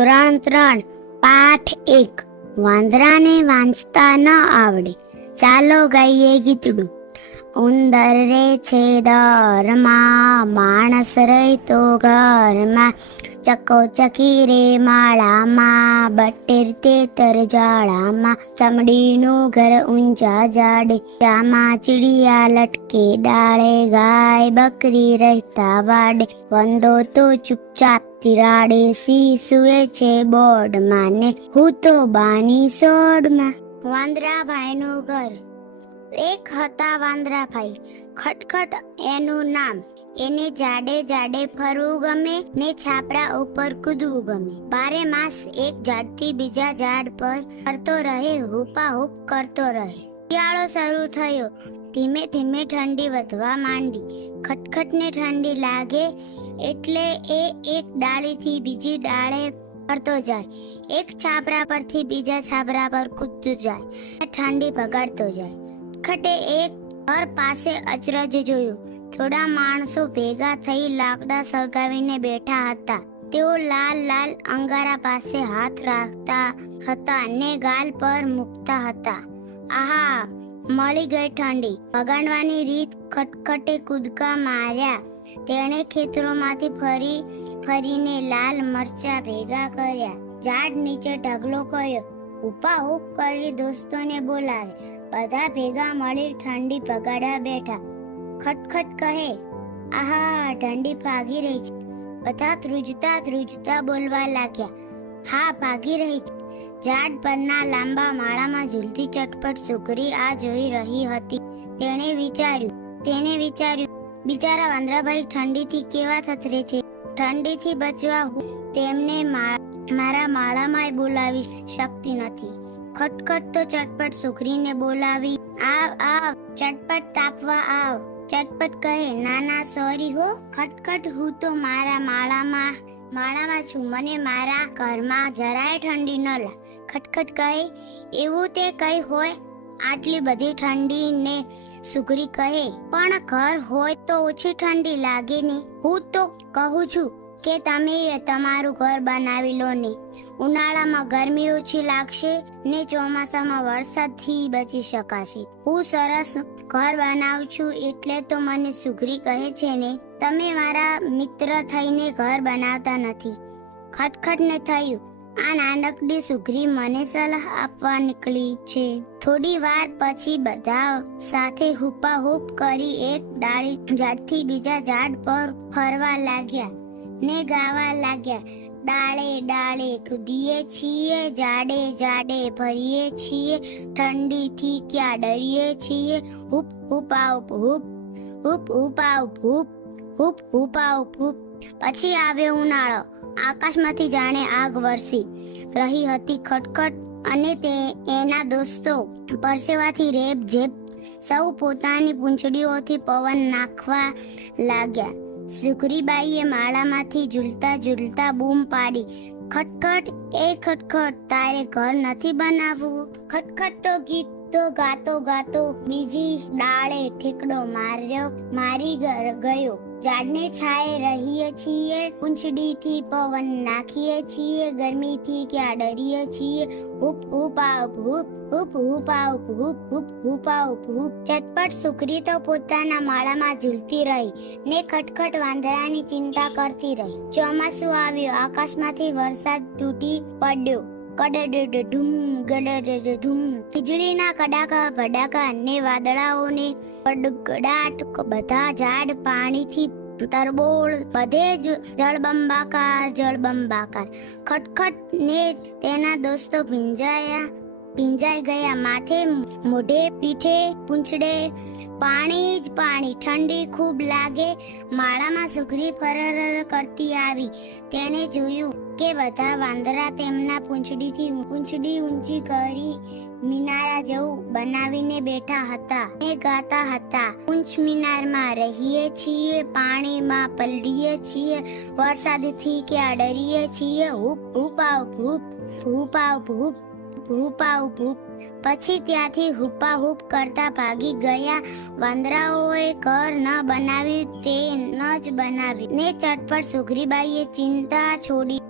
ધોરણ 3 પાઠ 1 વાંદરાને વાંચતા ન આવડે. ચાલો ગાઈએ ગીતડું. ઉંદર રે છે દરમાં, માણસ રે તો ઘરમાં, ચકોચકી રે માળામાં, બટેર તેતર જાળામાં, ચમડીનું ઘર ઊંચા જાડે, ચામાં ચીડિયા લટકે ડાળે, ગાય બકરી રહેતા વાડે, વંદો તો ચૂપચાપ તિરાડે, સી સુએ છે બોર્ડમાં ને હું તો બાની સોડમાં. વાંદરાભાઈનું ઘર. એક હતા વાંદરાભાઈ, ખટખટ એનું નામ. એને જાડે જાડે ફરવું ગમે ને છાપરા ઉપર કૂદવું ગમે. બારે માસ એક ઝાડથી બીજા ઝાડ પર ફરતો રહે, હુપાહુપ કરતો રહે. શિયાળો શરૂ થયો. ધીમે ધીમે ઠંડી વધવા માંડી. ખટખટને ઠંડી લાગે એટલે એ એક ડાળીથી બીજી ડાળે ફરતો જાય, એક છાપરા પરથી બીજા છાપરા પર કૂદતો જાય, ઠંડી ભગાડતો જાય. ખટે એક ઘર પાસે અચરજ જોયું. થોડા માણસો ભેગા થઈ લાકડા સળગાવીને બેઠા હતા. તેઓ લાલ લાલ અંગારા પાસે હાથ રાખતા હતા ને ગાલ પર મૂકતા હતા. આહા, મળી ગઈ ઠંડી. ભગાડવાની રીત. ખટખટે કૂદકા માર્યા. તેણે ખેતરોમાંથી ફરીને લાલ મરચા ભેગા કર્યા. ઝાડ નીચે ઢગલો કર્યો. હુપાહુપ કરી દોસ્તોને બોલાવે. બધા ભેગા મળી ઠંડી ભગાડવા બેઠા. ખટખટ કહે, આહા, ઠંડી ભાગી રહી છે. બધા ધ્રુજતા ધ્રુજતા બોલવા લાગ્યા, હા, ભાગી રહી છે. ઝાડ પરના લાંબા માળામાં ઝૂલતી ચટપટ છોકરી આ જોઈ રહી હતી. તેણે વિચાર્યું, બિચારા વાંદરાભાઈ ઠંડીથી કેવા થથરે છે. ઠંડીથી બચવા હું તેમને મારા માળામાં બોલાવી શકતી નથી. ખટખટ તો ચટપટ છોકરીને બોલાવી. આવ, ચટપટ તાપવા આવ. ચટપટ કહે, ના સોરી હો ખટખટ, હું તો મારા માળામાં છું. મને મારા ઘરમાં જરાય ઠંડી ન લાગે. ખટખટ કહે, એવું તે કઈ હોય આટલી બધી ઠંડી ને? સુગરી કહે, પણ ઘર હોય તો ઓછી ઠંડી લાગે ને. હું તો કહું છું કે તમે તમારું ઘર બનાવી લો ને. ઉનાળામાં ગરમી ઓછી લાગશે ને ચોમાસામાં વરસાદથી બચી શકાશે. હું સરસ ઘર બનાવું છું એટલે તો મને સુગરી કહે છે ને. તમે મારા મિત્ર થઈને ઘર બનાવતા નથી. ખટખટને થયું, આ નાનકડી સુગરી મને સલાહ આપવા નીકળી છે. થોડી વાર પછી બધા સાથે હુપાહુપ કરી એક ઝાડથી બીજા ઝાડ પર ફરવા લાગ્યા ને ગાવા લાગ્યા. ડાળે ડાળે કૂદીએ છીએ, જાડે જાડે ફરીએ છીએ, ઠંડીથી ક્યાં ડરીએ છીએ. હુપ હુપાહુપ હુપ, હુપ હુપાહુપ હુપ, હુપ હુપાહુપ હુપ. પછી આવ્યો ઉનાળો. આકાશમાંથી જાણે આગ વરસી રહી હતી. ખટખટ અને એના દોસ્તો પરસેવાથી રેબઝેબ સૌ પોતાની પૂંછડીઓથી પવન નાખવા લાગ્યા. સુગરીબાઈએ માળામાંથી ઝૂલતા બૂમ પાડી, ખટખટ, તારે ઘર નથી બનાવવું? ખટખટ તો ગીતો ગાતો બીજી ડાળે ઠેકડો મારી ગયો. ઝાડને છાયે રહીએ છીએ, પૂંછડીથી પવન નાખીએ છીએ, ગરમીથી ક્યાં ડરીએ છીએ. હુપ હુપાહુપ હુપ, હુપ હુપાહુપ હુપ, હુપ હુપાહુપ હુપ. ચટપટ સુગરી તો પોતાના માળામાં ઝૂલતી રહી ને ખટખટ વાંદરાની ચિંતા કરતી રહી. ચોમાસું આવ્યું. આકાશમાંથી વરસાદ તૂટી પડ્યો. કડડડધૂમ ગડડધૂમ. વીજળીના કડાકા ભડાકા અને વાદળાઓને ગડગડાટ. બધા ઝાડ પાણીથી તરબોળ, બધે જ જળબંબાકાર. ખટખટ ને તેના દોસ્તો ભીંજાઈ ગયા. માથે, મોઢે, પીઠે, પૂંછડે પાણી જ પાણી. ઠંડી ખૂબ લાગે. માળામાં સુગરી ફરર કરતી આવી. તેણે જોયું કે બધા વાંદરા તેમના પૂંછડી ઊંચી કરી મિનારા જેવું બનાવીને બેઠા હતા ને ગાતા હતા. પૂંછ મિનારમાં રહીએ છીએ, પાણીમાં પલળીએ છીએ, વરસાદથી ક્યાં ડરીએ છીએ. હુપ હુપાહુપ હુપ, હુપાહુપ હુપ, હુપાહુપ હુપ. પછી ત્યાંથી હુપાહુપ કરતા ભાગી ગયા. વાંદરાઓએ ઘર ન બનાવ્યું તે ન જ બનાવ્યું ને ચટપટ સુગરીબાઈએ ચિંતા છોડી.